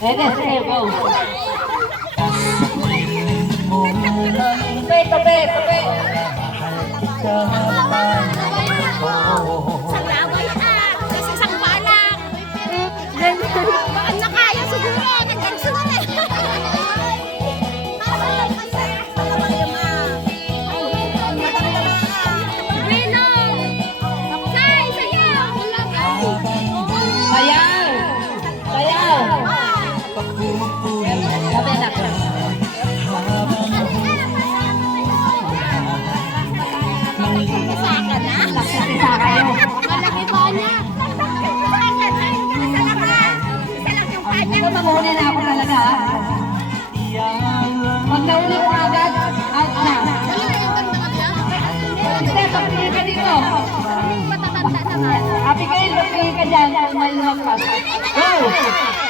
Sige, sige, go. Tabi, tabi, tabi. Salaway kasi isang balang. Bakit na kaya siguro? Nagkansunan eh. Sayaw! Sayaw! Sabi anak ko. Saka na? Isa kayo. Malaki pa niya. Saka na. Isa lang ha. Isa lang yung kanya. Ito, mamuhuli na ako talaga. Pag nauli mo agad, out na. Wala na yung ganda niya. Hindi, pagpili ka dito. Matatanda naman. Happy kayo, pagpili ka dyan. May lumagpas. Go!